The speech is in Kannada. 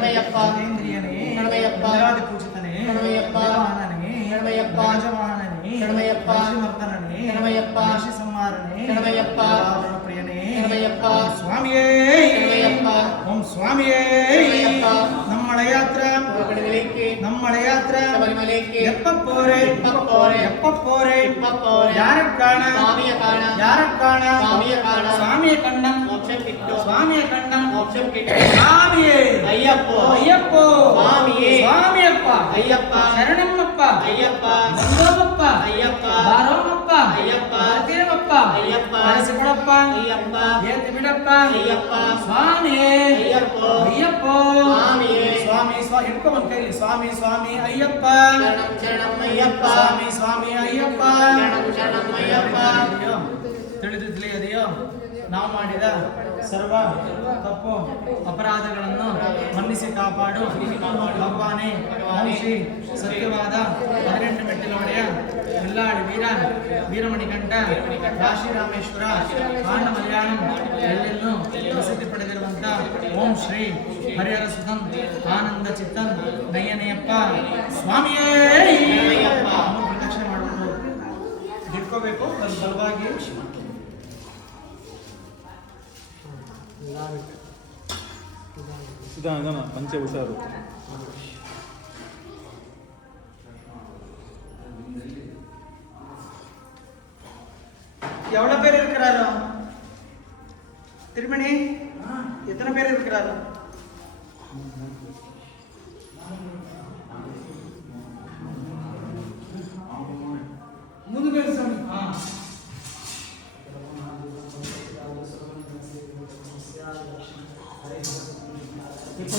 ಶರಣಮಯ್ಯಪ್ಪ ಜಿತೇಂದ್ರಿಯನೇ ಶರಣಮಯ್ಯಪ್ಪ ಇಂದ್ರಾದಿ ಪೂಜಿತನೇ ಶರಣಮಯ್ಯಪ್ಪ ವಾಹನನೇ ಶರಣಮಯ್ಯಪ್ಪ ರಾಜವಾಹನನೇ ಶರಣಮಯ್ಯಪ್ಪ ಮರ್ದನನೇ ಶರಣಮಯ್ಯಪ್ಪ ಸಂಹಾರನೇ ಶರಣಮಯ್ಯಪ್ಪ ರಾವಣ ಪ್ರಿಯನೇ ಶರಣಮಯ್ಯಪ್ಪ ಸ್ವಾಮಿಯೇ ಶರಣಮಯ್ಯಪ್ಪ ಓಂ ಸ್ವಾಮಿಯೇ ಶರಣಮಯ್ಯಪ್ಪ நம்மள யாத்ரா நம்மள யாத்ரா ಶಬರಿಮಲೆಗೆ எப்ப போறே எப்ப போறே யார காண யார காண சுவாமிய கண்டம் ಮೋಕ್ಷಂ ಕಿಟ್ಟು சுவாமிய கண்டம் ಮೋಕ್ಷಂ ಕಿಟ್ಟು சுவாமியே ಅಯ್ಯಪ್ಪ ஐயப்போ சுவாமியே சுவாமியப்பா ಅಯ್ಯಪ್ಪ ಶರಣಮ್ಮಪ್ಪ ಅಯ್ಯಪ್ಪ ಬಂದೋಮಪ್ಪ ಅಯ್ಯಪ್ಪ ಬಾರೋಮಪ್ಪ ಅಯ್ಯಪ್ಪ ಬರ್ತೀರಮಪ್ಪ ಅಯ್ಯಪ್ಪ ಕಳಿಸಿಕೊಡಪ್ಪ ಅಯ್ಯಪ್ಪ ಏತಿ ಬಿಡಪ್ಪ ಅಯ್ಯಪ್ಪ ಸ್ವಾಮಿಯೇ ಅಯ್ಯಪ್ಪ ಅಯ್ಯಪ್ಪೋ ಸ್ವಾಮಿಯೇ ಸ್ವಾಮಿ ಸ್ವಾಮಿ ಹಿಡ್ಕೊ ಬಂದ್ ಕೈಲಿ ಸ್ವಾಮಿ ಸ್ವಾಮಿ ಅಯ್ಯಪ್ಪ ಶರಣಂ ಶರಣಂ ಅಯ್ಯಪ್ಪ ಸ್ವಾಮಿ ಸ್ವಾಮಿ ಅಯ್ಯಪ್ಪ ಶರಣಂ ಶರಣಂ ಅಯ್ಯಪ್ಪ ತಿಳಿದಿದೆಯೋ ನಾವು ಮಾಡಿದ ಸರ್ವ ತಪ್ಪು ಅಪರಾಧಗಳನ್ನು ಮನ್ನಿಸಿ ಕಾಪಾಡು ಭಗವಾನೇ ಓಂ ಶ್ರೀ ಸತ್ಯವಾದ 18 ಮೆಟ್ಟಿಲ ಒಡೆಯ ಬಿಲ್ಲಾಡಿ ವೀರ ವೀರಮಣಿಕಂಠ ಕಾಶಿರಾಮೇಶ್ವರ ಕಾಂಡ ಮಲಯಾಳಂ ಎಲ್ಲೆಲ್ಲೂ ಪ್ರಸಿದ್ಧಿ ಪಡೆದಿರುವಂತ ಓಂ ಶ್ರೀ ಹರಿಹರ ಸುತಂ ಆನಂದ ಚಿತ್ತನ್ ನಯ್ಯನೆಯಪ್ಪ ಸ್ವಾಮಿಯೇ ಪ್ರದಕ್ಷಿಣೆ ಮಾಡಿಬಿಟ್ಟು ಹಿಡ್ಕೋಬೇಕು ಒಂದು ಬಲವಾಗಿ ಪಂಚೆ ಹುಷಾರು எவ்வளோ பேர் இருக்கிறாரோ திருமணி எத்தனை பேர் இருக்கிறாரோ மூணு பேர் சாமி இப்போ